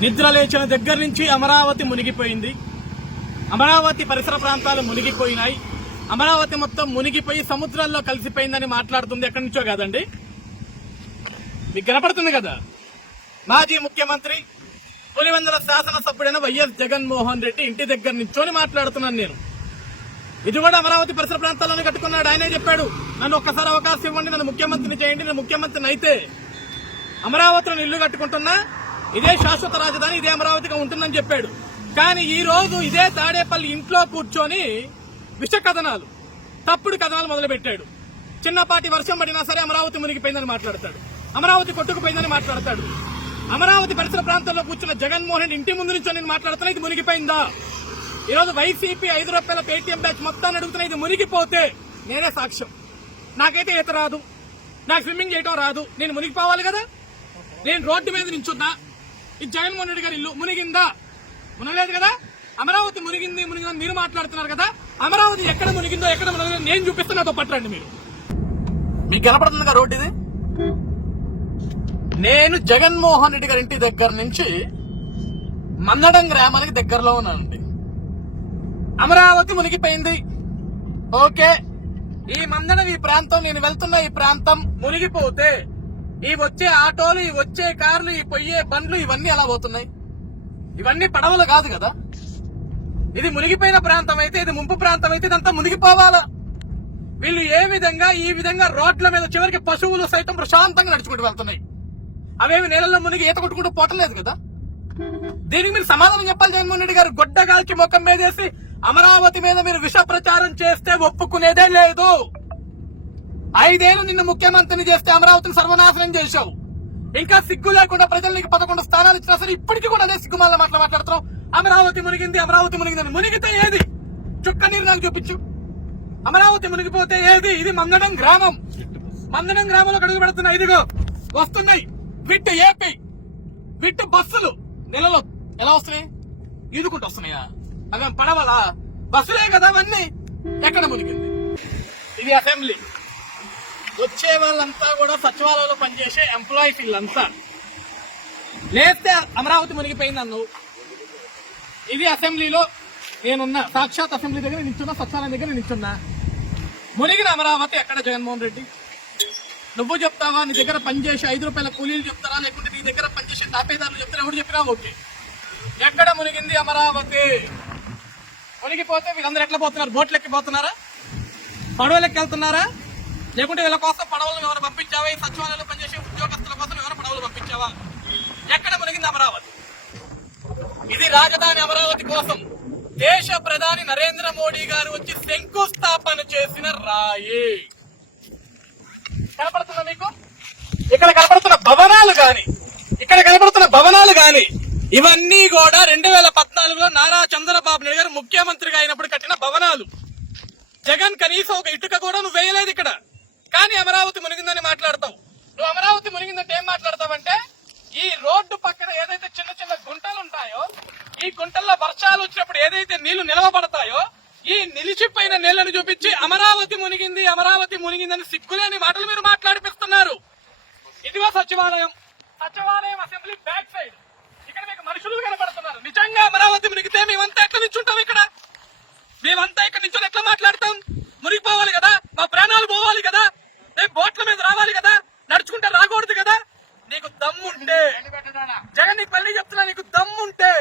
నిద్ర లేచిన దగ్గర నుంచి అమరావతి మునిగిపోయింది. అమరావతి పరిసర ప్రాంతాలు మునిగిపోయినాయి. అమరావతి మొత్తం మునిగిపోయి సముద్రాల్లో కలిసిపోయిందని మాట్లాడుతుంది. ఎక్కడి నుంచో కాదండి? మీకు కనపడుతుంది కదా? మాజీ ముఖ్యమంత్రి పులివెందుల శాసనసభ్యుడైన వైఎస్ జగన్మోహన్ రెడ్డి ఇంటి దగ్గర నుంచోని మాట్లాడుతున్నాను నేను. ఇది కూడా అమరావతి పరిసర ప్రాంతాల్లోనే కట్టుకున్నాడు. ఆయనే చెప్పాడు నన్ను ఒక్కసారి అవకాశం ఇవ్వండి నన్ను ముఖ్యమంత్రిని చేయండి నేను ముఖ్యమంత్రిని అయితే. అమరావతిలో ఇల్లు కట్టుకుంటున్నా ఇదే శాశ్వత రాజధాని ఇదే అమరావతిగా ఉంటుందని చెప్పాడు. కానీ ఈ రోజు ఇదే తాడేపల్లి ఇంట్లో కూర్చొని విష కథనాలు తప్పుడు కథనాలు మొదలుపెట్టాడు. చిన్నపాటి వర్షం పడినా సరే అమరావతి మునిగిపోయిందని మాట్లాడతాడు. అమరావతి కొట్టుకుపోయిందని మాట్లాడతాడు. అమరావతి పరిసర ప్రాంతాల్లో కూర్చున్న జగన్మోహన్ రెడ్డి ఇంటి ముందు నుంచి నేను మాట్లాడుతున్నా ఇది మునిగిపోయిందా? ఈరోజు వైసీపీ ఐదు రూపాయల పేటీఎం బ్యాచ్ మొత్తాన్ని అడుగుతున్నా ఇది మునిగిపోతే నేనే సాక్ష్యం. నాకైతే ఈత రాదు. నాకు స్విమ్మింగ్ చేయటం రాదు. నేను మునిగిపోవాలి కదా? నేను రోడ్డు మీద నించున్నా. ఇది జగన్మోహన్ రెడ్డి గారి ఇల్లు మునిగిందా? మునగలేదు కదా? అమరావతి మునిగింది మునిగిందని మీరు మాట్లాడుతున్నారు కదా? అమరావతి ఎక్కడ మునిగిందో ఎక్కడ మునిగిందో నేను చూపిస్తే నాతో పట్టండి మీరు. మీకు కనపడుతుంది కదా రోడ్డు ఇది? నేను జగన్మోహన్ రెడ్డి గారి ఇంటి దగ్గర నుంచి మన్నడం గ్రామానికి దగ్గరలో ఉన్నానండి. అమరావతి మునిగిపోయింది. ఓకే. ఈ మందడం ఈ ప్రాంతం నేను వెళ్తున్న ఈ ప్రాంతం మునిగిపోతే ఈ వచ్చే ఆటోలు ఈ వచ్చే కార్లు ఈ పొయ్యే బండ్లు ఇవన్నీ ఎలా పోతున్నాయి? ఇవన్నీ పడవలు కాదు కదా? ఇది మునిగిపోయిన ప్రాంతం అయితే ఇది ముంపు ప్రాంతం అయితే ఇదంతా మునిగిపోవాలా? వీళ్ళు ఏ విధంగా ఈ విధంగా రోడ్ల మీద చివరికి పశువులు సైతం ప్రశాంతంగా నడుచుకుంటూ వెళ్తున్నాయి? అవేమి నీళ్ళలో మునిగి ఈత కొట్టుకుంటూ పోవట్లేదు కదా? దీనికి మీరు సమాధానం చెప్పాలి జగన్మోహన్ రెడ్డి గారు. గొడ్డగాల్చి ముఖం మీదేసి అమరావతి మీద మీరు విష ప్రచారం చేస్తే ఒప్పుకునేదే లేదు. ఐదేళ్ళు నిన్ను ముఖ్యమంత్రిని చేస్తే అమరావతిని సర్వనాశనం చేశావు. ఇంకా సిగ్గు లేకుండా ప్రజలు నీకు పదకొండు స్థానాలు ఇచ్చినా సరే ఇప్పటికీ కూడా అదే సిగ్గుమాల మాటలు మాట్లాడుతున్నావు. అమరావతి మునిగింది అమరావతి మునిగింది మునిగితే ఏది? చుక్క నీరు నాకు చూపించు. అమరావతి మునిగిపోతే ఏది? ఇది మందడం గ్రామం. మందడం గ్రామంలో అడుగు పెడుతున్నా ఇదిగో వస్తున్నాయి. విట్ ఏపీ విట్ బస్సులు. నెలలో ఎలా వస్తున్నాయి? ఈదుకుంటూ వస్తున్నాయా? అవి పడవలా? బస్సులే కదా అవన్నీ. ఎక్కడ మునిగింది? ఇది అసెంబ్లీ. వచ్చే వాళ్ళంతా కూడా సచివాలయంలో పనిచేసే ఎంప్లాయీస్ వీళ్ళంతా లేస్తే అమరావతి మునిగిపోయింది అన్నావు ఇది అసెంబ్లీలో నేనున్నా. సాక్షాత్ అసెంబ్లీ దగ్గర నిల్చున్నా సచివాలయం దగ్గర నిల్చున్నా. మునిగిన అమరావతి ఎక్కడ జగన్మోహన్ రెడ్డి. నువ్వు చెప్తావా నీ దగ్గర పనిచేసి ఐదు రూపాయల కూలీలు చెప్తారా లేకుంటే నీ దగ్గర పనిచేసే తాపేదారులు చెప్తారా ఎవరు చెప్పినా ఓకే. ఎక్కడ మునిగింది అమరావతి? మునిగిపోతే వీళ్ళందరూ ఎట్లా పోతున్నారు? బోట్లు ఎక్కి పోతున్నారా? పడవలెక్కి వెళ్తున్నారా? లేకుంటే వీళ్ళ కోసం పడవలు ఎవరు పంపించావా? ఈ సచివాలయంలో పనిచేసే ఉద్యోగస్తుల కోసం ఎవరు పడవలు పంపించావా? ఎక్కడ మునిగింది అమరావతి? ఇది రాజధాని అమరావతి కోసం దేశ ప్రధాని నరేంద్ర మోడీ గారు వచ్చి శంకుస్థాపన చేసిన రాయి. కనపడుతున్న మీకు? ఇక్కడ కనపడుతున్న భవనాలు గాని ఇక్కడ కనపడుతున్న భవనాలు గాని ఇవన్నీ కూడా రెండు వేల పద్నాలుగులో నారా చంద్రబాబు నాయుడు గారు ముఖ్యమంత్రిగా అయినప్పుడు కట్టిన భవనాలు. జగన్ కనీసం ఒక ఇటుక కూడా నువ్వు వేయలేదు ఇక్కడ. కానీ అమరావతి మునిగిందని మాట్లాడతావు నువ్వు అమరావతి మునిగిందంటే ఏం మాట్లాడతావంటే ఈ రోడ్డు పక్కన ఏదైతే చిన్న చిన్న గుంటలు ఉంటాయో ఈ గుంటల్లో వర్షాలు వచ్చినప్పుడు ఏదైతే నీళ్ళు నిలవబడతాయో ఈ నిలిచిపోయిన నీళ్ళను చూపించి అమరావతి మునిగింది అమరావతి మునిగిందని సిగ్గులేని మాటలు మీరు మాట్లాడిపిస్తున్నారు. ఇదిగో సచివాలయం. సచివాలయం అసెంబ్లీ బ్యాక్ సైడ్. ఇక్కడ మీకు మనుషులు కనబడుతున్నారు నిజంగా అమరావతి మునిగితే మేమంతా ఎట్లా నిల్చుంటాం ఇక్కడ మేమంతా ఇక్కడ నుంచి ఎట్లా మాట్లాడతాం మునిగిపోవాలి కదా మా ప్రాణాలు పోవాలి కదా రేపు బోట్ల మీద రావాలి కదా నడుచుకుంటే రాకూడదు కదా నీకు దమ్ముంటే జగన్ నీకు మళ్ళీ చెప్తున్నా నీకు దమ్ముంటే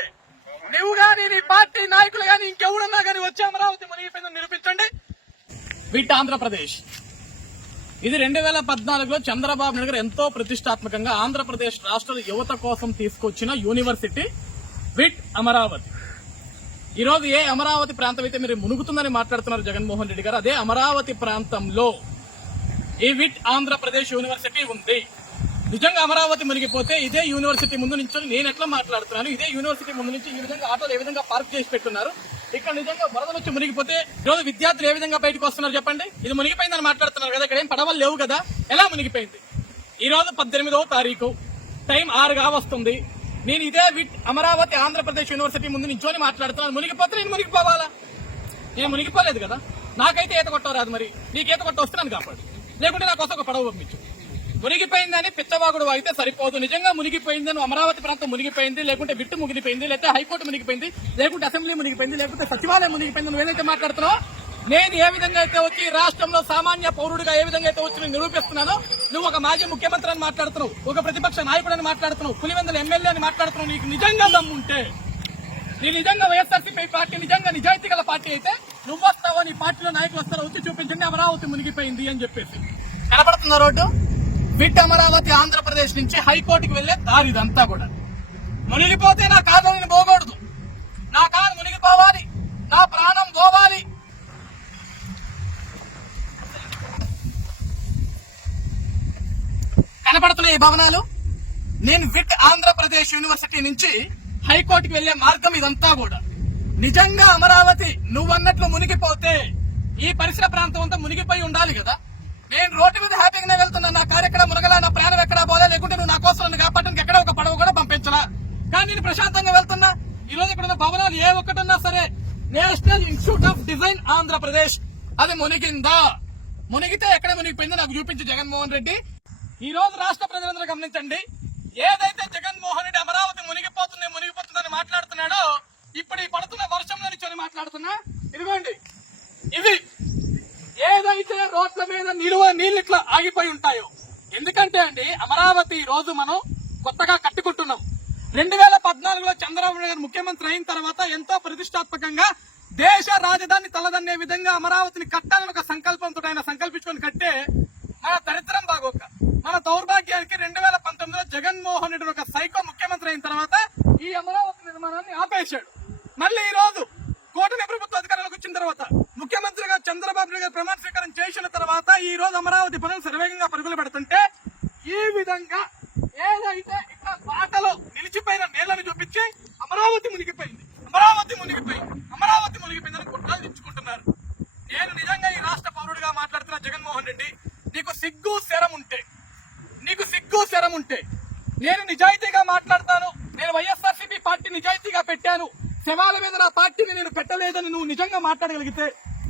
నువ్వు గాని నీ పార్టీ నాయకులు కానీ ఇంకెవరన్నా కానీ వచ్చి అమరావతి మునిగిపోయిందని నిరూపించండి. విట్ ఆంధ్రప్రదేశ్. ఇది రెండు వేల పద్నాలుగులో చంద్రబాబు నాయుడు గారు ఎంతో ప్రతిష్టాత్మకంగా ఆంధ్రప్రదేశ్ రాష్ట్ర యువత కోసం తీసుకొచ్చిన యూనివర్సిటీ విట్ అమరావతి. ఈ రోజు ఏ అమరావతి ప్రాంతం అయితే మీరు మునుగుతుందని మాట్లాడుతున్నారు జగన్మోహన్ రెడ్డి గారు అదే అమరావతి ప్రాంతంలో ఈ విట్ ఆంధ్రప్రదేశ్ యూనివర్సిటీ ఉంది. నిజంగా అమరావతి మునిగిపోతే ఇదే యూనివర్సిటీ ముందు నుంచి నేను ఎట్లా మాట్లాడుతున్నాను? ఇదే యూనివర్సిటీ ముందు నుంచి ఈ విధంగా ఆటోలు ఏ విధంగా పార్క్ చేసి పెట్టున్నారు? ఇక్కడ నిజంగా వరదలు వచ్చి మునిగిపోతే ఈ రోజు విద్యార్థులు ఏ విధంగా బయటకు వస్తున్నారు చెప్పండి? ఇది మునిగిపోయిందని మాట్లాడుతున్నారు కదా ఇక్కడ ఏం పడవలు లేవు కదా? ఎలా మునిగిపోయింది? ఈ రోజు పద్దెనిమిదవ తారీఖు టైం ఆరుగా వస్తుంది. నేను ఇదే అమరావతి ఆంధ్రప్రదేశ్ యూనివర్సిటీ ముందు నించొని మాట్లాడుతున్నాను. మునిగిపోతే నేను మునిగిపోవాలా? నేను మునిగిపోలేదు కదా? నాకైతే ఈత కొట్టవరాదు మరి. నీకు ఈత కొట్ట వస్తున్నాను కాబట్టి. లేకుంటే నాకు ఒక పడవ పంపించు. మునిగిపోయిందని పిత్తవాగుడు అయితే సరిపోదు. నిజంగా మునిగిపోయిందని అమరావతి ప్రాంతం మునిగిపోయింది లేకుంటే విట్టు మునిగిపోయింది లేకపోతే హైకోర్టు మునిగిపోయింది లేకుంటే అసెంబ్లీ మునిగిపోయింది లేకపోతే సచివాలయం మునిగిపోయింది నువ్వేదైతే మాట్లాడుతున్నావు నేను ఏ విధంగా అయితే వచ్చి రాష్ట్రంలో సామాన్య పౌరుడిగా ఏ విధంగా అయితే వచ్చి నిరూపిస్తున్నానో నువ్వు ఒక మాజీ ముఖ్యమంత్రి అని మాట్లాడుతున్నావు ఒక ప్రతిపక్ష నాయకుడు అని మాట్లాడుతున్నావు పులివెందుల ఎమ్మెల్యే అని మాట్లాడుతున్నావు నీకు నిజంగా దమ్ముంటే నీ నిజంగా వైఎస్ఆర్సీపీ పార్టీ నిజంగా నిజాయితీ గల పార్టీ అయితే నువ్వు వస్తావో నీ పార్టీలో నాయకులు వస్తారో వచ్చి చూపించండి అమరావతి మునిగిపోయింది అని చెప్పేసి. కనపడుతుందా రోడ్డు? బిడ్ అమరావతి ఆంధ్రప్రదేశ్ నుంచి హైకోర్టుకి వెళ్ళే దారి ఇదంతా కూడా. మునిగిపోతే నా కాదు నేను పోకూడదు. నా కారు మునిగిపోవాలి. నా ప్రాణం పోవాలి. కనపడుతున్నాయి ఈ భవనాలు? నేను విట్ ఆంధ్రప్రదేశ్ యూనివర్సిటీ నుంచి హైకోర్టుకి వెళ్ళే మార్గం ఇదంతా కూడా. నిజంగా అమరావతి నువ్వన్నట్లు మునిగిపోతే ఈ పరిసర ప్రాంతం అంతా మునిగిపోయి ఉండాలి కదా. నేను రోడ్డు మీద హ్యాపీగానే వెళ్తున్నా. నా కారు ఎక్కడ మునగలా నా ప్రాణం ఎక్కడ పోలే లేకుంటే నువ్వు నా కోసం నన్ను కాపాడడానికి ఎక్కడ ఒక పడవ కూడా పంపించలా. కానీ నేను ప్రశాంతంగా వెళ్తున్నా. ఈ రోజు ఇక్కడ ఉన్న భవనాలు ఏ ఒక్కటున్నా సరే national institute of design Andhra Pradesh. అది మునిగిందా? మునిగితే ఎక్కడ మునిగిపోయిందో నాకు చూపించు జగన్మోహన్ రెడ్డి. ఈ రోజు రాష్ట్ర ప్రజలందరూ గమనించండి. ఏదైతే జగన్మోహన్ రెడ్డి అమరావతి మునిగిపోతుంది మునిగిపోతుందని మాట్లాడుతున్నాడో ఇప్పుడు ఈ పడుతున్న వర్షంలో నుంచి మాట్లాడుతున్నా. ఇదిగోండి ఇది ఏదైతే రోడ్ల మీద నిలువ నీళ్ళు ఇట్లా ఆగిపోయి ఉంటాయో? ఎందుకంటే అండి అమరావతి ఈ రోజు మనం కొత్తగా కట్టుకుంటున్నాం. రెండు వేల పద్నాలుగులో చంద్రబాబు నాయుడు ముఖ్యమంత్రి అయిన తర్వాత ఎంతో ప్రతిష్టాత్మకంగా దేశ రాజధాని తలదన్నే విధంగా అమరావతిని కట్టాలని ఒక సంకల్పంతో ఆయన సంకల్పించుకొని కట్టే మన దరిద్రం బాగోక మన దౌర్భాగ్యానికి రెండు వేల పంతొమ్మిదిలో జగన్మోహన్ రెడ్డి ఒక సైకో ముఖ్యమంత్రి అయిన తర్వాత ఈ అమరావతి నిర్మాణాన్ని ఆపేశాడు మళ్ళీ ఈ రోజు కూటమి ప్రభుత్వ అధికారంలోకి వచ్చిన తర్వాత ముఖ్యమంత్రిగా చంద్రబాబు నాయుడు గారు ప్రమాణ స్వీకారం చేసిన తర్వాత ఈ రోజు అమరావతి పనులు శరవేగంగా పెడుతుంటే ఈ విధంగా ఏదైతే ఇక్కడ బాటలో నిలిచిపోయిన నేలను చూపించి అమరావతి మునిగిపోయింది. అమరావతి మునిగిపోయింది. అమరావతి మునిగిపోయిందని కుట్రలు తెచ్చుకుంటున్నారు నేను నిజంగా ఈ రాష్ట్ర పౌరుడిగా మాట్లాడుతున్న జగన్మోహన్ రెడ్డి నీకు సిగ్గు శరం ఉంటే నీకు సిగ్గు శరం ఉంటే నేను నిజాయితీగా మాట్లాడతాను. నేను వైఎస్ఆర్సీపీ పార్టీ నిజాయితీగా పెట్టాను. శవాల మీద నా పార్టీని నేను పెట్టలేదని నువ్వు నిజంగా మాట్లాడగలిగితే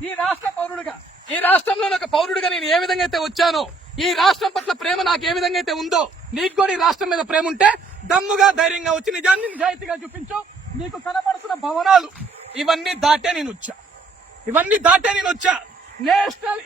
ఈ రాష్ట్ర పౌరుడిగా ఈ రాష్ట్రంలో ఒక పౌరుడిగా నేను ఏ విధంగా అయితే వచ్చానో ఈ రాష్ట్రం పట్ల ప్రేమ నాకు ఏ విధంగా అయితే ఉందో నీకు కూడా ఈ రాష్ట్రం మీద ప్రేమ ఉంటే దమ్ముగా ధైర్యంగా వచ్చి నిజాన్ని నిజాయితీగా చూపించు. నీకు కనబడుతున్న భవనాలు ఇవన్నీ దాటే నేను వచ్చా. ఇవన్నీ దాటే నేను వచ్చా. నేషనల్